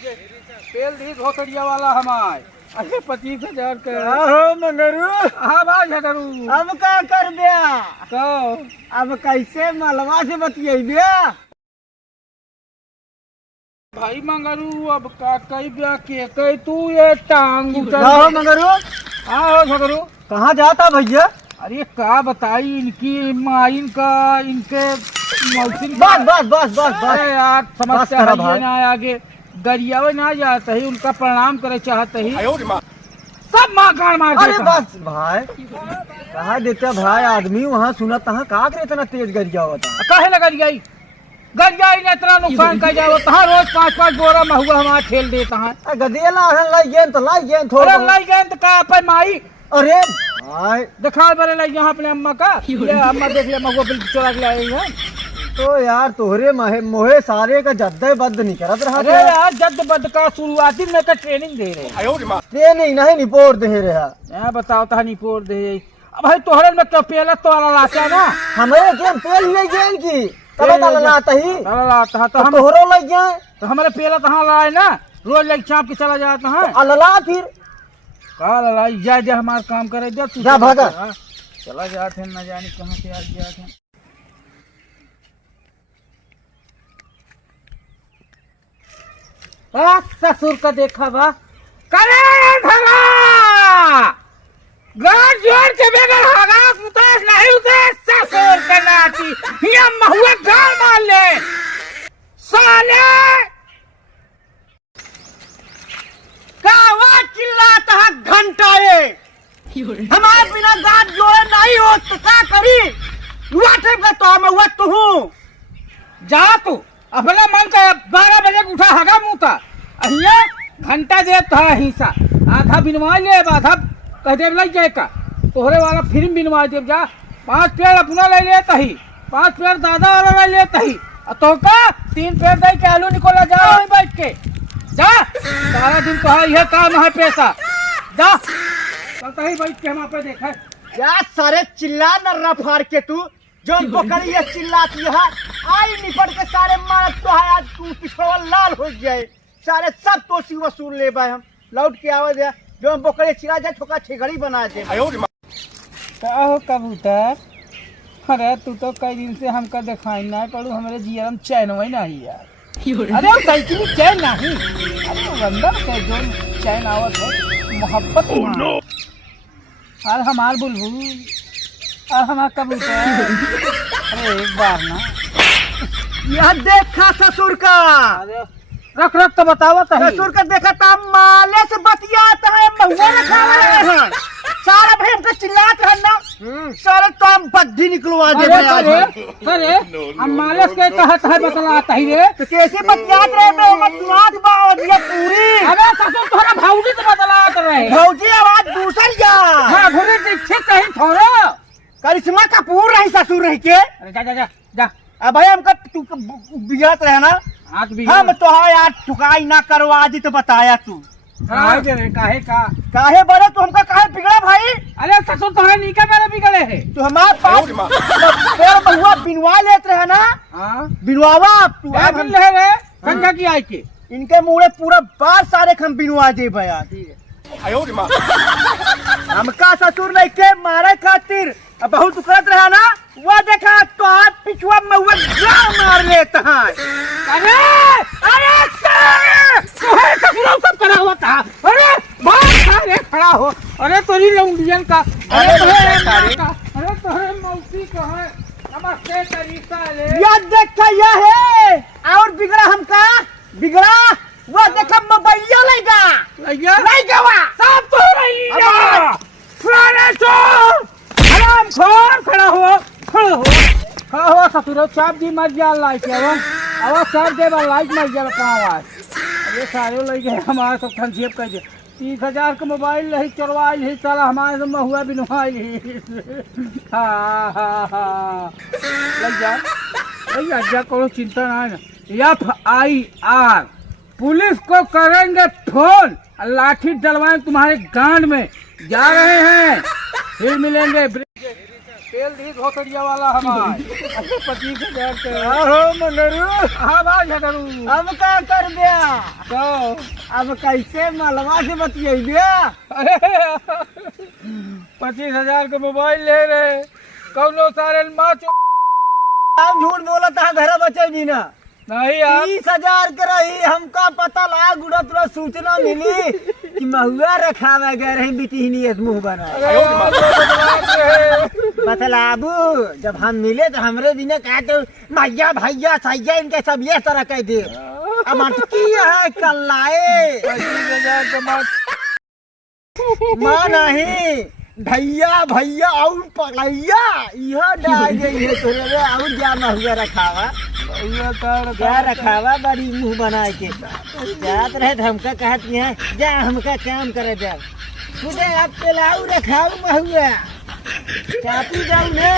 तेल दी धोकड़िया वाला हमारे अरे 25,000 के हो मंगरू। हाँ भाई झगड़ू अब का कर दिया तो अब कैसे मलवा से बतियेबे भाई मंगरू अब का कई ब्याह के कई तू ये टांग उतर हो मंगरू। हाँ हो झगड़ू कहाँ जाता भैया? अरे का बताई इनकी माइन का इनके मौसिन बस बस बस बस अरे यार बस समझते करा है भाई। ना आगे गरियावे ना जाते ही उनका प्रणाम करे चाहते ही सब माँ गाड़ मार अरे देता है। बस भाई कहा देते भाई आदमी वहाँ सुना तहाँ का करे इतना तेज गरिया होता। कहे लगा गरियाई गरियाई ने इतना नुकसान कर जाओ तहाँ रोज 5-5 बोरा महुआ हमारा ठेल देता है गदेला लाई गेन तो लाई गेन थोड़ा अरे लाई गए तो का अपन माई अरे भाई दिखा बड़े लाई यहाँ अपने अम्मा का ये अम्मा देख ले महुआ बिल चुरा के लाई है। तो यार तोहरे मोहे सारे का जद्दे बद्द नहीं करत रहा। अरे यार जद बद का शुरुआती में का ट्रेनिंग दे रहे ट्रेनिंग नहीं निपोर दे रहा। मैं बताओ तो निपोर दे अब भाई तोहरे में तो पहला तो लाचा ना हमारे गेम पेल ले गेन की तब लाता ही लाता तो हम तोहरो लग गए तो हमारे पहला तहाँ लाए ना रोज लग चाप के चला जाता है अल्लाह फिर का लड़ाई जा जा हमारा काम करे जा तू जा भागा। चला जाते न जाने कहाँ से आ गया था। ससुर का देखा बा करे धरा गाड़ जोड़ के बगैर हगास मुताज नहीं उतरे ससुर का नाती ये महुआ गाड़ मार ले साले कावा चिल्लाता है घंटाए हमारे बिना गाड़ जोड़े नहीं हो तो क्या करी वाटे का तो महुआ तू जा तू अपना मन का 12 बजे उठा हगा मुँह अहिया घंटा दे था हिस्सा आधा बिनवा ले आधा कह दे लग जाए का तोहरे वाला फिल्म बिनवा दे जा 5 पेड़ अपना ले लेता ही 5 पेड़ दादा वाला ले लेता ही तो का 3 पेड़ दे के आलू निकोला जा वहीं बैठ के जा सारा दिन तो यह काम है पैसा जा चलता ही बैठ के हम आप देखा यार सारे चिल्ला नर्रा फाड़ के तू जो बकरी ये चिल्लाती है आई निपट के सारे मारत तो है आज तू पिछवा लाल हो जाए सारे सब तोसी वसूल ले बाय हम लौट के आवे दे जो बकरी चिल्ला जाए ठोका छेगड़ी बना दे। का हो कबूतर अरे तू तो कई दिन से हमका दिखाई ना पड़ू हमारे जीवन चैन वही नहीं यार अरे साइकिल चैन नहीं अरे अंदर से जो चैन आवत है मोहब्बत और हमार बुलबुल और हमारा कबूतर अरे एक बार ना यह देखा ससुर का अरे रख रख तो बतावा ससुर का देखा था माले से बतियाता है महुआ रखा है सारा भाई हमका चिल्लात है ना सारा तो हम बद्धी निकलवा दे अरे हम मालिश के तहत है बतलाता ही रे तो कैसे बतियात रहे मैं मत सुनात बावदिया पूरी अरे ससुर थोड़ा भौजी तो बतलात रहे भौजी आवाज दूसर जा हां भूरी दीक्षित कहीं थोड़ा करिश्मा कपूर रही ससुर रही के अरे जा जा जा जा अब भाई हमका तू बिगड़त रहे ना हाथ भी हम तो हाँ यार ठुकाई ना करवा दी तो बताया तू काहे का काहे बड़े तू हमका काहे बिगड़ा भाई? अरे ससुर तुम्हारे नीका मेरे बिगड़े है तो हमारे पास पेड़ बहुआ बिनवा लेते रहे ना हाँ बिनवावा तू क्या बिन रहे रे कंगा की आई के इनके मुड़े पूरा बार सारे हम बिनवा दे भैया हमका ससुर नहीं के मारे खातिर अब बहुत उकरत रहा ना वो देखा तो हाथ पिछुआ में हुआ गाँव मार लेता है। अरे अरे तुम्हारे ससुर सब करा हुआ था अरे बाहर सारे खड़ा हो अरे तोरी लौंडियन का अरे तोहरे मौसी का है नमस्ते तरीका ले यह देखा यह है और बिगड़ा हमका बिगड़ा वो देखा मोबाइलिया लइया लेगा वा सब तो रही फुराने चोर हराम खोर खड़ा हो ससुर चाप दी मर जा लाइक अब चाप दे बा लाइक मर जा कहाँ अरे सारे लग गए हमारे सब संक्षेप कर दे 30,000 का मोबाइल नहीं चलवा ही साला हमारे सब महुआ बिनवा लग जा करो चिंता ना है ना FIR पुलिस को करेंगे फोन लाठी डलवाएं तुम्हारे गांड में जा रहे हैं फिर मिलेंगे तेल दी धोतरिया वाला हमारे 25,000 के। आहो मनरू, हाँ भाई झगड़ू। अब का कर दिया? तो अब कैसे मलवा से बतियेबे? अरे 25,000 के मोबाइल ले रहे कौनो सारे माँ हम झूठ बोला था, घर बचेगी ना। नहीं आप 30,000 के रही, हमका पता लगा गुड़ा तुरा सूचना मिली कि महुआ रखावे गए रही बिटिहनियत मुंह बना। बतलाबू जब हम मिले तो हमरे बिना कहा तो भैया भैया सैया इनके सब ये तरह कह दे। अब अटकी है कल्लाए 25,000 के माँ नहीं भैया भैया और पकड़ैया यह डाल गई है तोरे और क्या महुआ रखावा क्या रखावा बड़ी मुंह बना के जात रहे तो हमका कहती है जा हमका काम करे जा खुदे आप पेलाऊ रखाऊ महुआ चापी जाऊ ने